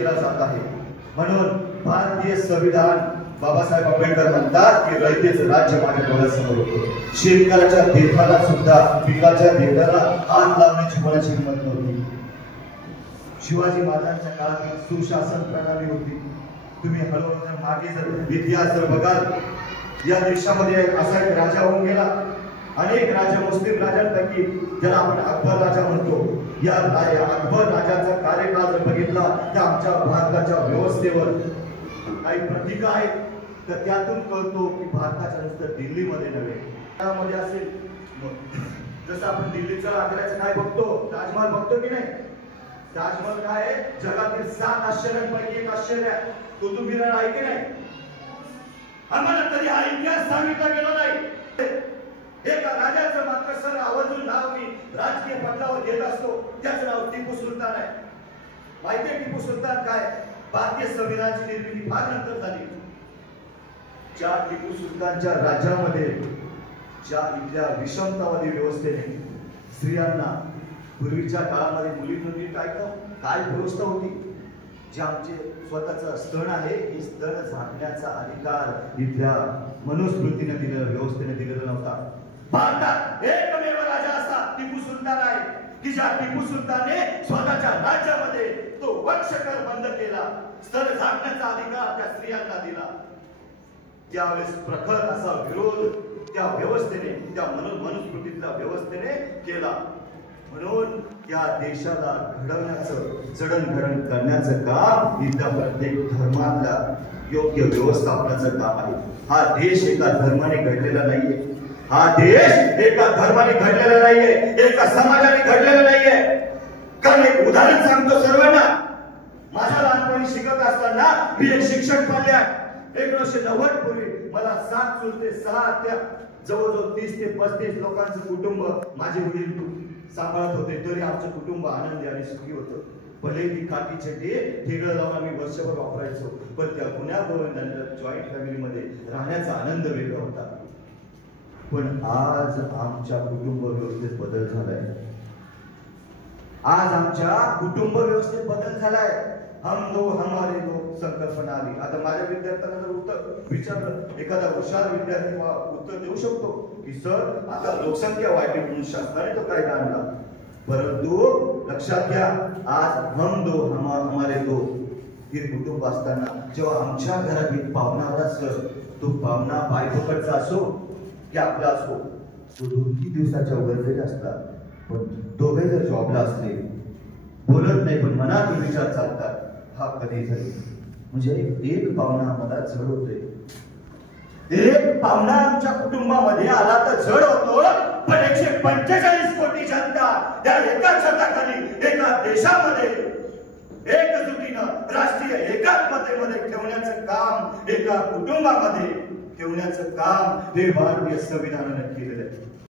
केला जात आहे। म्हणून भारतीय संविधान बाबासाहेब आंबेडकर म्हणतात की रयतेचं राज्य माझ्या डोळ्यासमोर होतं। शेतकऱ्याच्या देठाला सुद्धा पिकाच्या देठाला हात लावण्याची कोणाची हिंमत नव्हती। शिवाजी महाराजांच्या काळात सुशासन प्रणाली होती। तुम्ही हळूहळू मागे जर इतिहास जर बघाल, या देशामध्ये असा एक राजा होऊन गेला, अनेक राजा मुस्लिम राजांपैकी ज्याला आपण अकबर राजा म्हणतो, या अकबर राजाचा कार्यकाळ जर बघितला तर आमच्या भारताच्या व्यवस्थेवर काही प्रतीक आहेत, तर त्यातून कळतो की भारताच्या नुसतं दिल्लीमध्ये नव्हे, त्यामध्ये असेल जसं आपण दिल्लीचा आग्र्याचं काय बघतो, ताजमहल बघतो की नाही। ताजमहल काय आहे, जगातील 7 आश्चर्यांपैकी एक आश्चर्य आहे। कुतुब मिनार आहे की नाही। आम्हाला तरी हा इतिहास सांगितला गेला नाही। एका राजाचं मात्र सर आवर्जून नाव मी राजकीय पटलावर घेत असतो, त्याचं नाव टिपू सुलतान आहे। माहितीये टिपू सुलतान काय, भारतीय संविधानाची निर्मिती फार नंतर झाली। ज्या टिपू सुलतानच्या राज्यामध्ये ज्या इथल्या विषमतावादी व्यवस्थेने स्त्रियांना पूर्वीच्या काळामध्ये मुलींमध्ये काय व्यवस्था होती, जे आमचे स्वतःचं स्थळ आहे हे स्थळ झाकण्याचा अधिकार इथल्या मनुस्मृतीने दिलेला, व्यवस्थेने दिलेला नव्हता। भारतात एकमेव राजा असा टिपू सुलतान आहे की ज्या टिपू सुलतानने स्वतःच्या राज्यामध्ये तो वक्षकर बंद केला, स्थळ झाकण्याचा अधिकार त्या स्त्रियांना दिला। त्यावेळेस प्रखर असा विरोध त्या व्यवस्थेने, त्या मनुस्मृतीतल्या व्यवस्थेने केला। म्हणून या देशाला घडवण्याचं, जडणघडण करण्याचं काम इथल्या प्रत्येक धर्मातल्या योग्य व्यवस्थापनाचं काम आहे। हा देश एका धर्माने घडलेला नाहीये, हा देश एका धर्माने घडलेला नाहीये, एका समाजाने घडलेला नाहीये। कारण एक उदाहरण सांगतो सर्वांना, माझ्या लहानपणी शिकत असताना मी एक शिक्षक पाहिल्या। 1990 पूर्वी मला 7 चुलते 6 आत्या, जवळजवळ 30 ते 35 लोकांचं कुटुंब माझे वडील सांभाळत होते। तरी आमचं कुटुंब आनंदी आणि सुखी होतं। भले ती काठी छटी ठेगळं लावून आम्ही वर्षभर वापरायचो, पण त्या गुन्ह्याबरोबर जॉईंट फॅमिलीमध्ये राहण्याचा आनंद वेगळा होता। पण आज आमच्या कुटुंब व्यवस्थेत बदल झालाय। आज आमच्या कुटुंब व्यवस्थेत बदल झालाय। हम दो हमारे दो संकल्पना आली। आता माझ्या विद्यार्थ्यांना जर उत्तर विचारलं, एखादा हुशार विद्यार्थी उत्तर देऊ शकतो की सर आता लोकसंख्या वाढली म्हणून शासनाने तो कायदा आणला, परंतु लक्षात घ्या आज हम दो हमारे दो हे कुटुंब असताना जेव्हा आमच्या घरात एक पाहुणा आला सर, तो पाहुणा बायकोकडचा असो की आपला असो, तो 2 दिवसाच्या वर जरी असला, पण दोघे जर जॉबला असले, बोलत नाही पण मनात विचार चालतात, हा कधी झाली म्हणजे एक पाहुणा आम्हाला जड होतोय। एक पाहुणा आमच्या कुटुंबामध्ये आला तर जड होतो, पण 145 कोटी जनता त्या एका छताखाली, एका देशामध्ये एकजुटीनं राष्ट्रीय एकात्मतेमध्ये ठेवण्याचं काम, एका कुटुंबामध्ये ठेवण्याचं काम हे भारतीय संविधानाने केलेलं आहे।